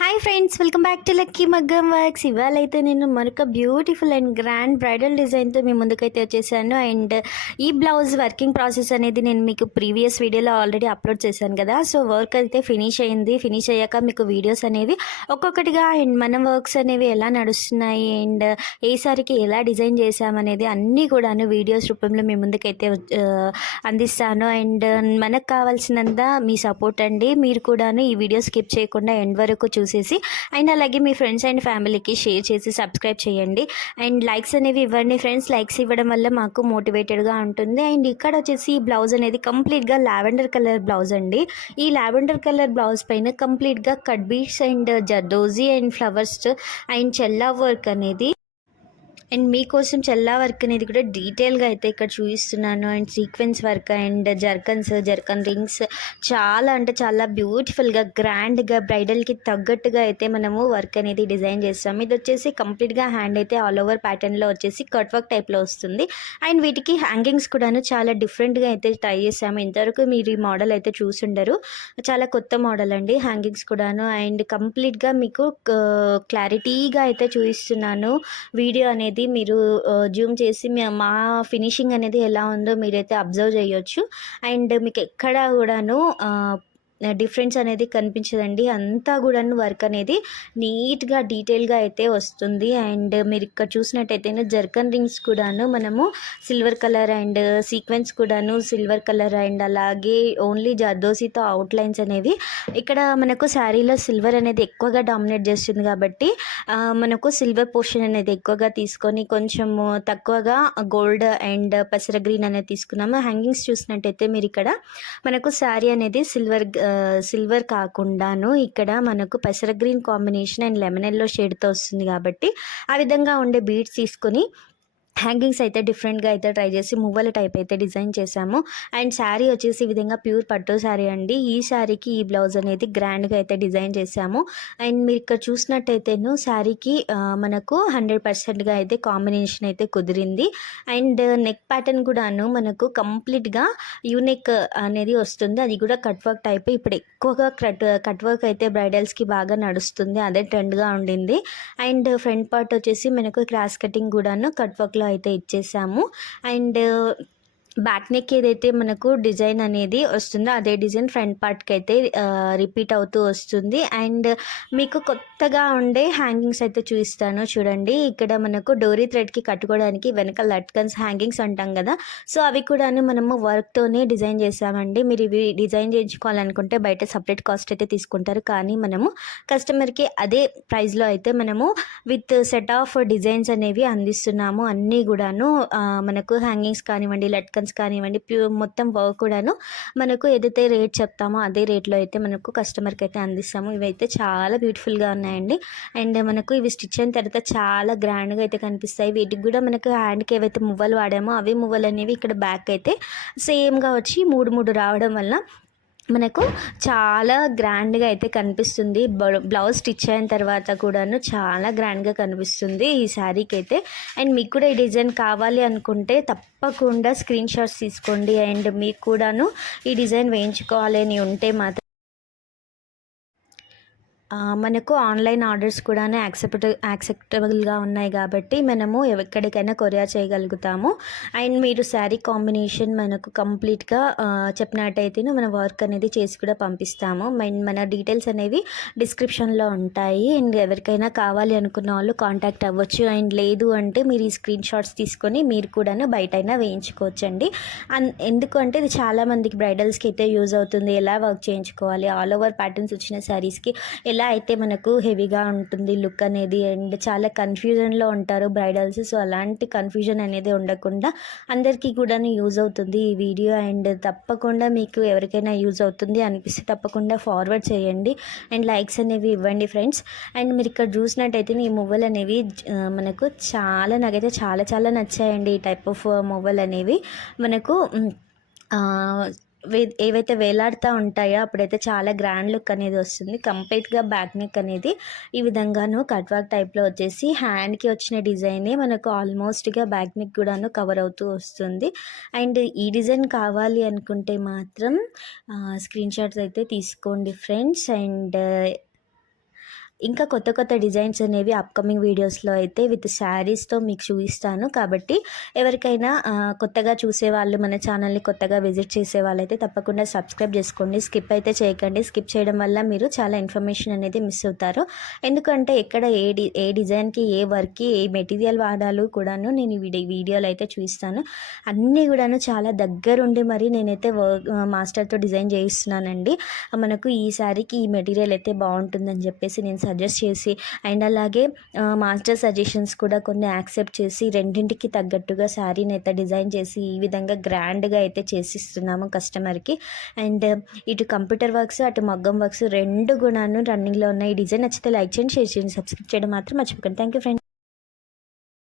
Hi friends, welcome back to lucky మగ్గం works. ఇవాళైతే నేను మరొక బ్యూటిఫుల్ అండ్ గ్రాండ్ బ్రైడల్ డిజైన్తో మీ ముందుకైతే వచ్చేసాను. అండ్ ఈ బ్లౌజ్ వర్కింగ్ ప్రాసెస్ అనేది నేను మీకు ప్రీవియస్ వీడియోలో ఆల్రెడీ అప్లోడ్ చేశాను కదా. సో వర్క్ అయితే ఫినిష్ అయింది. ఫినిష్ అయ్యాక మీకు వీడియోస్ అనేవి ఒక్కొక్కటిగా అండ్ మన వర్క్స్ అనేవి ఎలా నడుస్తున్నాయి అండ్ ఏ సారికి ఎలా డిజైన్ చేసామనేది అన్నీ కూడాను వీడియోస్ రూపంలో మీ ముందుకైతే అందిస్తాను. అండ్ మనకు కావాల్సినంత మీ సపోర్ట్ అండి. మీరు కూడాను ఈ వీడియో స్కిప్ చేయకుండా ఎండ్ వరకు చూసేసి అండ్ అలాగే మీ ఫ్రెండ్స్ అండ్ ఫ్యామిలీకి షేర్ చేసి సబ్స్క్రైబ్ చేయండి. అండ్ లైక్స్ అనేవి ఇవ్వండి ఫ్రెండ్స్. లైక్స్ ఇవ్వడం వల్ల మాకు మోటివేటెడ్గా ఉంటుంది. అండ్ ఇక్కడ వచ్చేసి ఈ బ్లౌజ్ అనేది కంప్లీట్గా లావెండర్ కలర్ బ్లౌజ్ అండి. ఈ లావెండర్ కలర్ బ్లౌజ్ పైన కంప్లీట్గా cut beads and zardozi and flowers and Chella work అనేది అండ్ మీకోసం చెల్లా వర్క్ అనేది కూడా డీటెయిల్గా అయితే ఇక్కడ చూపిస్తున్నాను. And sequence work and zircon rings చాలా అంటే చాలా బ్యూటిఫుల్గా గ్రాండ్గా బ్రైడల్కి తగ్గట్టుగా అయితే మనము వర్క్ అనేది డిజైన్ చేస్తాము. ఇది వచ్చేసి కంప్లీట్గా హ్యాండ్ అయితే ఆల్ ఓవర్ ప్యాటర్న్లో వచ్చేసి కట్ వర్క్ టైప్లో వస్తుంది. అండ్ వీటికి హ్యాంగింగ్స్ కూడాను చాలా డిఫరెంట్గా అయితే ట్రై చేసాము. ఇంతవరకు మీరు ఈ మోడల్ అయితే చూసుండరు. చాలా కొత్త మోడల్ అండి హ్యాంగింగ్స్ కూడాను. అండ్ కంప్లీట్గా మీకు క్లారిటీగా అయితే చూపిస్తున్నాను. వీడియో అనేది మీరు జూమ్ చేసి మా ఫినిషింగ్ అనేది ఎలా ఉందో మీరైతే అబ్జర్వ్ చేయొచ్చు. అండ్ మీకు ఎక్కడ కూడాను డిఫరెన్స్ అనేది కనిపించదండి. అంతా కూడాను వర్క్ అనేది నీట్గా డీటెయిల్గా అయితే వస్తుంది. అండ్ మీరు ఇక్కడ చూసినట్టయితే జర్కన్ రింగ్స్ కూడాను మనము సిల్వర్ కలర్ అండ్ సీక్వెన్స్ కూడాను సిల్వర్ కలర్ అండ్ అలాగే ఓన్లీ జర్దోసితో అవుట్లైన్స్ అనేవి ఇక్కడ మనకు శారీలో సిల్వర్ అనేది ఎక్కువగా డామినేట్ చేస్తుంది కాబట్టి మనకు సిల్వర్ పోర్షన్ అనేది ఎక్కువగా తీసుకొని కొంచెము తక్కువగా గోల్డ్ అండ్ పెసర గ్రీన్ అనేది తీసుకున్నాము. హ్యాంగింగ్స్ చూసినట్టయితే మీరు ఇక్కడ మనకు శారీ అనేది సిల్వర్ కాకుండాను ఇక్కడ మనకు పెసర green combination and lemon yellow షేడ్తో వస్తుంది కాబట్టి ఆ విధంగా ఉండే బీడ్స్ తీసుకొని హ్యాంగింగ్స్ అయితే డిఫరెంట్గా అయితే ట్రై చేసి మువ్వల టైప్ అయితే డిజైన్ చేశాము. అండ్ శారీ వచ్చేసి ఈ విధంగా ప్యూర్ పట్టు శారీ అండి. ఈ శారీకి ఈ బ్లౌజ్ అనేది గ్రాండ్గా అయితే డిజైన్ చేశాము. అండ్ మీరు ఇక్కడ చూసినట్టయితేను శారీకి మనకు 100%గా అయితే కాంబినేషన్ అయితే కుదిరింది. అండ్ నెక్ ప్యాటర్న్ కూడాను మనకు కంప్లీట్గా యూనిక్ అనేది వస్తుంది. అది కూడా కట్ వర్క్ టైప్. ఇప్పుడు ఎక్కువగా కట్ వర్క్ అయితే బ్రైడల్స్కి బాగా నడుస్తుంది. అదే ట్రెండ్గా ఉండింది. అండ్ ఫ్రంట్ పార్ట్ వచ్చేసి మనకు క్రాస్ కటింగ్ కూడాను కట్ వర్క్లో అయితే ఇచ్చేసాము. అండ్ బ్యాక్ నెక్ ఏదైతే మనకు డిజైన్ అనేది వస్తుందో అదే డిజైన్ ఫ్రంట్ పార్ట్కి అయితే రిపీట్ అవుతూ వస్తుంది. అండ్ మీకు కొత్తగా ఉండే హ్యాంగింగ్స్ అయితే చూపిస్తాను చూడండి. ఇక్కడ మనకు డోరీ థ్రెడ్కి కట్టుకోవడానికి వెనక లట్కన్స్ హ్యాంగింగ్స్ అంటాం కదా. సో అవి కూడా మనము వర్క్తోనే డిజైన్ చేసామండి. మీరు ఇవి డిజైన్ చేయించుకోవాలనుకుంటే బయట సపరేట్ కాస్ట్ అయితే తీసుకుంటారు. కానీ మనము కస్టమర్కి అదే ప్రైస్లో అయితే మనము విత్ సెట్ ఆఫ్ డిజైన్స్ అనేవి అందిస్తున్నాము. అన్నీ కూడాను మనకు హ్యాంగింగ్స్ కానివ్వండి, లట్కన్స్ కానివ్వండి, మొత్తం వర్క్ కూడాను మనకు ఏదైతే రేట్ చెప్తామో అదే రేట్లో అయితే మనకు కస్టమర్కి అయితే అందిస్తాము. ఇవైతే చాలా బ్యూటిఫుల్గా ఉన్నాయండి. అండ్ మనకు ఇవి స్టిచ్ అయిన తర్వాత చాలా గ్రాండ్గా అయితే కనిపిస్తాయి. వీటికి కూడా మనకు హ్యాండ్కి ఏవైతే మువ్వలు వాడామో అవే మువ్వలు అనేవి ఇక్కడ బ్యాక్ అయితే సేమ్గా వచ్చి మూడు రావడం వల్ల మనకు చాలా గ్రాండ్గా అయితే కనిపిస్తుంది. బ్లౌజ్ స్టిచ్ అయిన తర్వాత కూడాను చాలా గ్రాండ్గా కనిపిస్తుంది ఈ శారీకి అయితే. అండ్ మీకు కూడా ఈ డిజైన్ కావాలి అనుకుంటే తప్పకుండా స్క్రీన్ షాట్స్ తీసుకోండి. అండ్ మీకు కూడాను ఈ డిజైన్ వేయించుకోవాలి అని ఉంటే మాత్రం మనకు ఆన్లైన్ ఆర్డర్స్ కూడా యాక్సెప్టబుల్గా ఉన్నాయి కాబట్టి మనము ఎక్కడికైనా కొరియర్ చేయగలుగుతాము. అండ్ మీరు శారీ కాంబినేషన్ మనకు కంప్లీట్గా చెప్పినట్టయితే మన వర్క్ అనేది చేసి కూడా పంపిస్తాము. మన డీటెయిల్స్ అనేవి డిస్క్రిప్షన్లో ఉంటాయి. అండ్ ఎవరికైనా కావాలి అనుకున్న వాళ్ళు కాంటాక్ట్ అవ్వచ్చు. అండ్ లేదు అంటే మీరు ఈ స్క్రీన్ షాట్స్ తీసుకొని మీరు కూడా బయటైనా వేయించుకోవచ్చండి. ఎందుకంటే ఇది చాలామందికి బ్రైడల్స్కి అయితే యూజ్ అవుతుంది. ఎలా వర్క్ చేయించుకోవాలి, ఆల్ ఓవర్ ప్యాటర్న్స్ వచ్చిన శారీస్కి ఎలా అయితే మనకు హెవీగా ఉంటుంది లుక్ అనేది. అండ్ చాలా కన్ఫ్యూజన్లో ఉంటారు బ్రైడల్స్. సో అలాంటి కన్ఫ్యూజన్ అనేది ఉండకుండా అందరికీ కూడా యూజ్ అవుతుంది ఈ వీడియో. అండ్ తప్పకుండా మీకు ఎవరికైనా యూజ్ అవుతుంది అనిపిస్తే తప్పకుండా ఫార్వర్డ్ చేయండి. అండ్ లైక్స్ అనేవి ఇవ్వండి ఫ్రెండ్స్. అండ్ మీరు ఇక్కడ చూసినట్టయితే ఈ మువ్వలు అనేవి మనకు నాకైతే చాలా నచ్చాయండి. ఈ టైప్ ఆఫ్ మువ్వలు అనేవి మనకు ఏవైతే వేలాడుతూ ఉంటాయో అప్పుడైతే చాలా గ్రాండ్ లుక్ అనేది వస్తుంది. కంప్లీట్గా బ్యాక్ నెక్ అనేది ఈ విధంగాను కట్ వర్క్ టైప్లో వచ్చేసి హ్యాండ్కి వచ్చిన డిజైనే మనకు ఆల్మోస్ట్గా బ్యాక్ నెక్ కూడాను కవర్ అవుతూ వస్తుంది. అండ్ ఈ డిజైన్ కావాలి అనుకుంటే మాత్రం స్క్రీన్ షాట్స్ అయితే తీసుకోండి ఫ్రెండ్స్. అండ్ ఇంకా కొత్త కొత్త డిజైన్స్ అనేవి అప్కమింగ్ వీడియోస్లో అయితే విత్ శారీస్తో మీకు చూపిస్తాను. కాబట్టి ఎవరికైనా కొత్తగా చూసేవాళ్ళు, మన ఛానల్ని కొత్తగా విజిట్ చేసే వాళ్ళైతే తప్పకుండా సబ్స్క్రైబ్ చేసుకోండి. స్కిప్ అయితే చేయకండి. స్కిప్ చేయడం వల్ల మీరు చాలా ఇన్ఫర్మేషన్ అనేది మిస్ అవుతారు. ఎందుకంటే ఎక్కడ ఏ డిజైన్కి ఏ వర్క్కి ఏ మెటీరియల్ వాడాలో కూడాను నేను ఈ వీడియోలో అయితే చూపిస్తాను. అన్నీ కూడాను చాలా దగ్గరుండి మరి నేనైతే మాస్టర్తో డిజైన్ చేయిస్తున్నానండి. మనకు ఈ శారీకి ఈ మెటీరియల్ అయితే బాగుంటుందని చెప్పేసి నేను సజెస్ట్ చేసి, అండ్ అలాగే మాస్టర్ సజెషన్స్ కూడా కొన్ని యాక్సెప్ట్ చేసి రెండింటికి తగ్గట్టుగా శారీని అయితే డిజైన్ చేసి ఈ విధంగా గ్రాండ్గా అయితే చేసిస్తున్నాము కస్టమర్కి. అండ్ ఇటు కంప్యూటర్ వర్క్స్ అటు మగ్గం వర్క్స్ రెండు గుణాను రన్నింగ్లో ఉన్నాయి. ఈ డిజైన్ నచ్చితే లైక్ చేయండి, షేర్ చేయండి, సబ్స్క్రైబ్ చేయడం మాత్రం మర్చిపోకండి. Thank you friends.